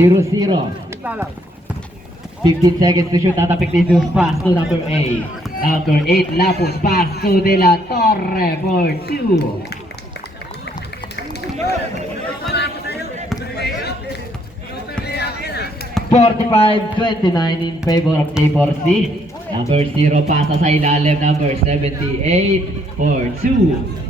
0-0. 15 seconds to shoot. Tatapik ni Zeus. Pass to number 8. Number 8, Lapus. Pass to De La Torre for 2. $45-29 in favor of J4C. Number 0 pasa sa ilalim. Number 78 for 2.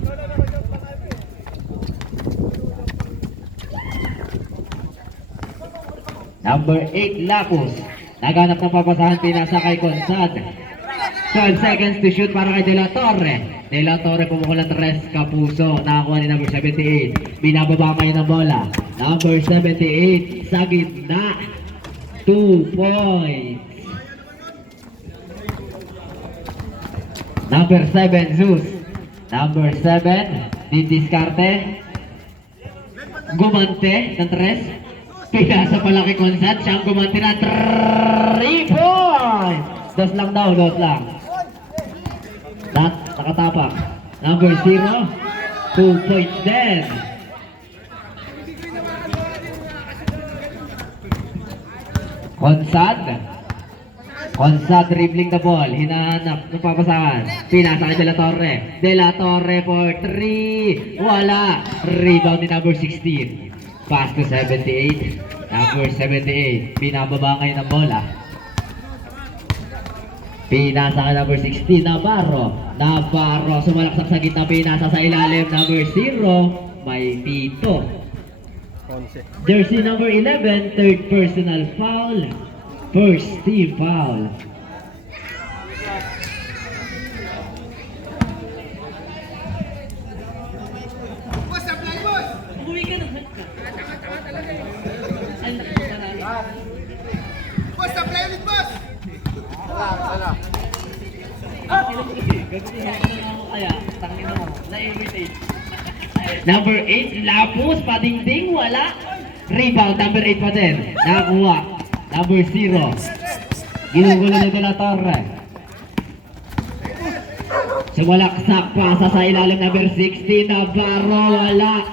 Number 8, Lapus. Naganap ng papasahan, pinasa kay Consad. 12 seconds to shoot para kay De La Torre. De La Torre pumukulan Tres Kapuso. Nakakuha ni number 78. Binababa kayo ng bola. Number 78 sa gitna. 2 points. Number 7, Zeus. Number 7, didiskarte. Gumante ng Tres. Pinasa pala kay Consad. Siyang gumante na 3 points. Dos lang daw, dos lang. Nakatapak. Number 0, 2 points din. Consad dribbling the ball. Hinahanap ng papasahan. Pinasa kay De La Torre. De La Torre for 3. Wala. Rebound ni number 16. Pass to 78. Number 78. Pinababa ngayon ng bola. Pinasa kay number 16. Navarro. Sumalaksak sa gitna. Pinasa sa ilalim. Number 0. May pito. Jersey number 11, third personal foul. First team foul. Number 8, Lapus, padingding, wala. Rebound, number 8 pa din. Nakakuha. Number 0. Ginugulo na De La Torre. Sumalaksak, pasa sa ilalim, number 16. Navarro, wala.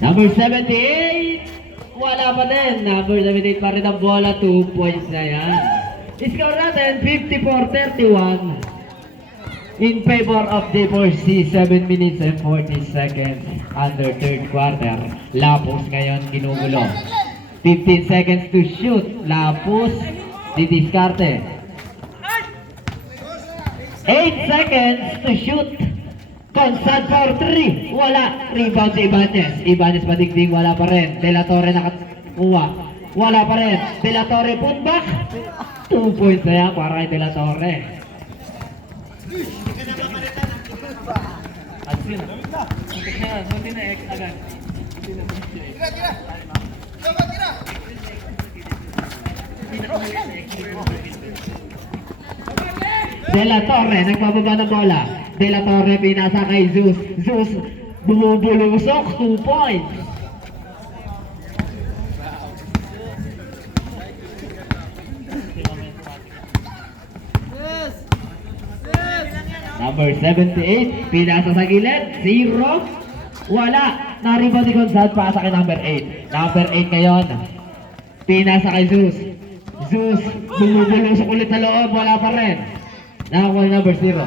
Number 78. Wala pa din. Number 78 pa rin ang bola. 2 points na yan. Score natin 54-31 in favor of J4C. 7 minutes and 40 seconds under third quarter. Lapus ngayon ginugulo. 15 seconds to shoot. Lapus didiskarte. 8 seconds to shoot. Consad for 3. Wala. Rebound si Ibanez. Ibanez padigding. Wala pa rin. De La Torre nakakuha. Wala pa rin. De La Torre putback. 2 points na yan para kay De La Torre. De La Torre nagbababa ng bola. De La Torre pinasa kay Zeus. Zeus bumubulusok. 2 points. Number 78, pinasa sa gilid, 0. Wala. Naribaw ni Gonzad, pasa kay number 8. Number 8 ngayon. Pinasa kay Zeus. Zeus, bumubulusok ulit sa loob, wala pa rin. Nakakuha ni number 0.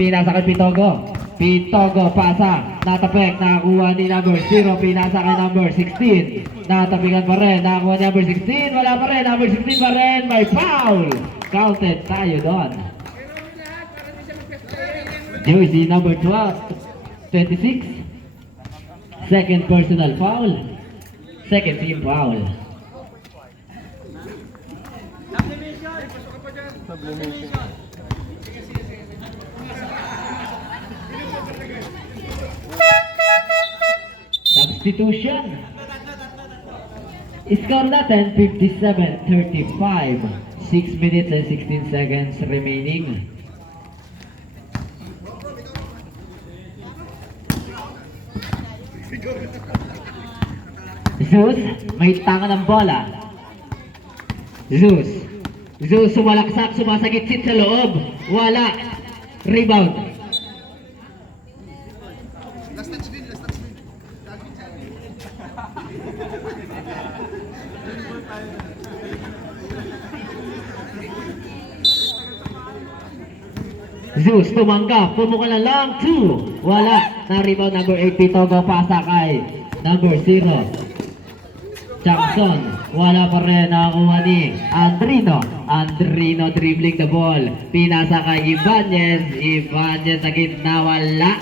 Pinasa kay Pitogo. Pitogo, pasa. Natapik, nakakuha ni number 0. Pinasa kay number 16. Natapikan pa rin. Nakakuha ni number 16. Wala pa rin. Number 16 pa rin. May foul. Counted tayo doon. Jersey number 26. Second personal foul. Second team foul. Substitution. Score natin 57-35. 6 minutes and 16 seconds remaining. Zeus, may tanga ng bola. Zeus sumalaksak, sumasagitsit sa loob. Wala. Rebound. Zeus tumanggap, pumuka na lang, 2. Wala, na-rebound number 8, Pitogo, pasa kay number 0. Jackson, wala pa rin, nakakuha ni Andrino. Andrino dribbling the ball, pinasa kay Ibanez. Ibanez sa gitna, wala.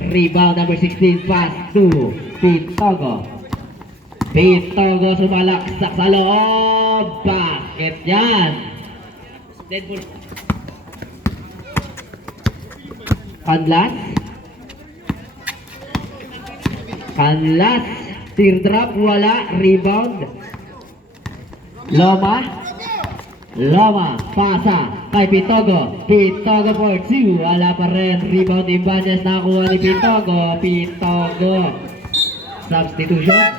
Rebound number 16, pass to Pitogo. Pitogo sumalaksak sa loob, basket yan. Deadpool. Kanlas. Kanlas. Teardrop, wala. Rebound. Loma. Loma. Pasa kay Pitogo. Pitogo for 2. Wala pa rin. Rebound Ibanez. Nakuha ni Pitogo. Pitogo. Substitution.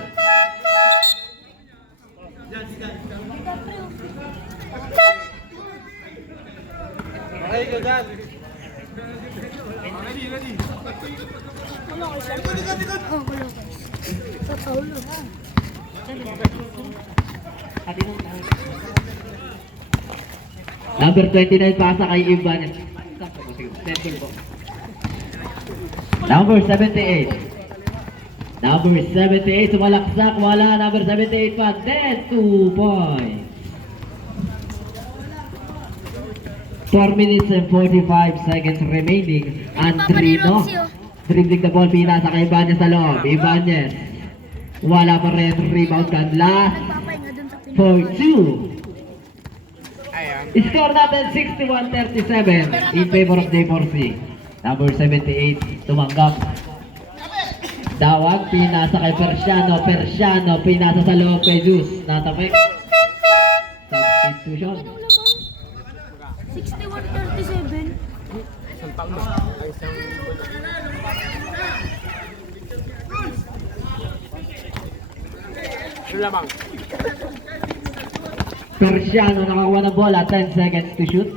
Okay, go dyan. Number 29 pasa kay Ibanez. Number 78. Number 78 sumalaksak, wala. Number 78 pa, then 2 points. 4 minutes and 45 seconds remaining. Andrino dribbling the ball, pinasa kay Ibanez sa loob. Ibanez, wala pa rin. Rebound Kanlas for 2. Score natin 61-37 in favor of J4C. Number 78 tumanggap. Dawag, pinasa kay Persiano. Persiano, pinasa sa loob kay Zeus. Natapik. Substitution. 61-37. Isang taon na. Ay, isang... Ano lamang? Persiano nakakuha ng bola, 10 seconds to shoot.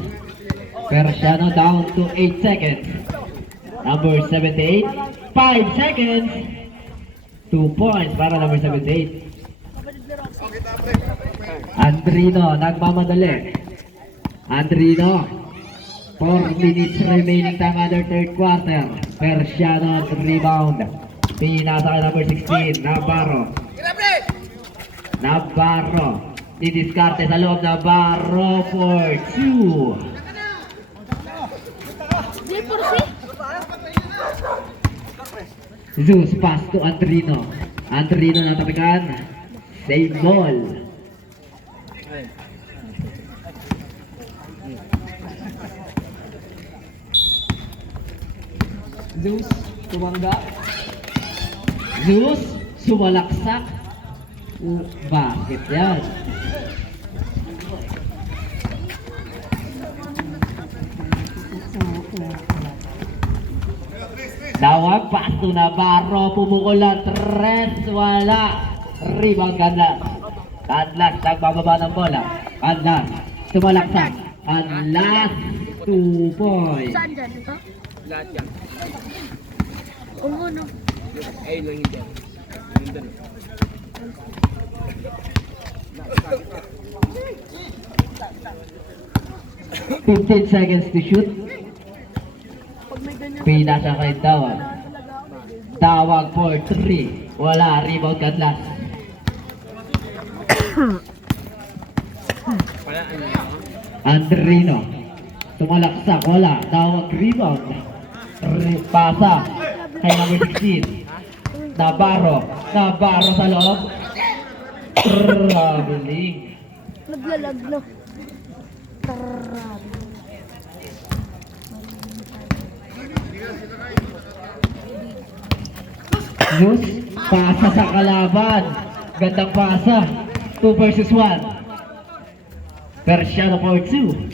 Persiano down to 8 seconds. Number 78, 5 seconds. 2 points para number 78. Andrino, nagmamadali. Andrino, 4 minutes remaining time under third quarter. Persiano rebound. Pinasa kay number 16, Navarro. Navarro. Didiskarte sa loob, Navarro for 2. Zeus pass to Andrino. Andrino natapikan. Save ball. Zeus tumangga. Zeus sumalaksak. Bakit yan? Dawag, pass to Navarro, pumukol na 3, wala. Rebound Kanlas. Kanlas, nagbababa ng bola. Kanlas, sumalaksak. Kanlas, 2 points. Saan dyan? Ito? Lahat yan. Oo, no? Ay, lang hindi. Hindi. 15 seconds to shoot. Pag may ganyan. Pinasa kay Dawag. Dawag for 3. Wala, rebound Kanlas. Wala, ano yan? Andrino. Sumalaksak, wala. Dawag rebound. Pasa kay number 16. Navarro. Navarro sa loob. Traveling. Naglalag, no? Tararab. Zeus, pasa sa kalaban. Gandang pasa. 2 versus 1. Persiano for 2.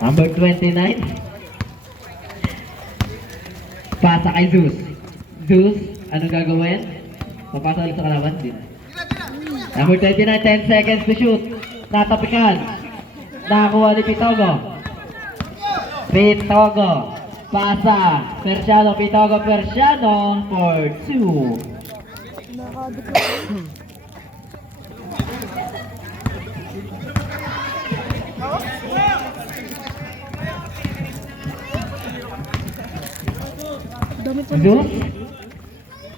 Number 29. Pasa kay Zeus. Zeus, anong gagawin? Papasa ulit sa kalaban din. Number 29, 10 seconds to shoot. Natapikan. Nakakuha ni Pitogo. Pitogo. Pasa. Persiano, Pitogo, Persiano for 2. Nakadikit. Dami pa Zeus.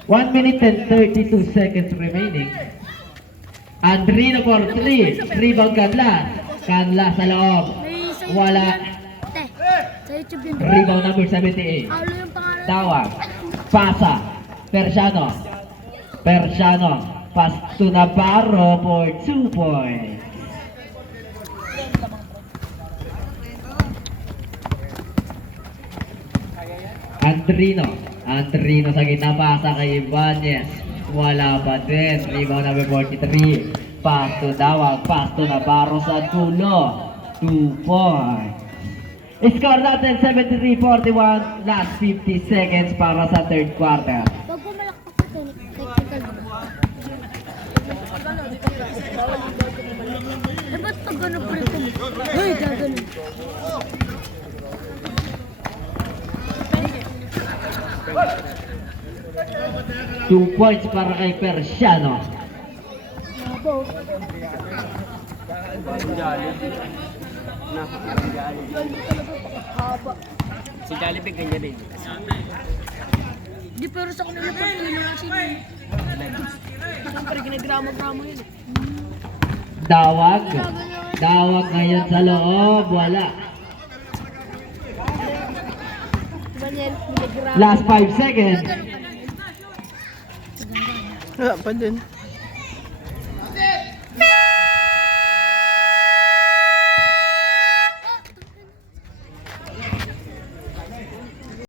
1 minute and 32 seconds remaining. Andrino for 3. Rebound Canlas. Canlas sa loob. Wala. Te, sa YouTube yun. Rebound number 78. Aulo yung pangalan. Tawag. Pasa. Persiano. Persiano. Pass to Navarro for 2 points. Andrino. Andrino sa gitna, pasa kay Ibanez. Wala pa din. Rebound number 43. Pass to Dawag. Pass to Navarro sa dulo. 2 points. Score natin 73-41. Last 50 seconds para sa third quarter. Pag pumalakpak ka to, technical ba? Eh, ba't pag gano'n pa rin kami? Uy, gaganon. 2 points para kay Persiano. Nabo. Haba. Si Jollibee ganyan din. Di pero sa kanila pag tulungan sila. Siyempre, ginagrama-grama yun. Dawag. Dawag ngayon sa loob. Wala. Daniel, ginagrama. Last 5 seconds. Wala pa dun.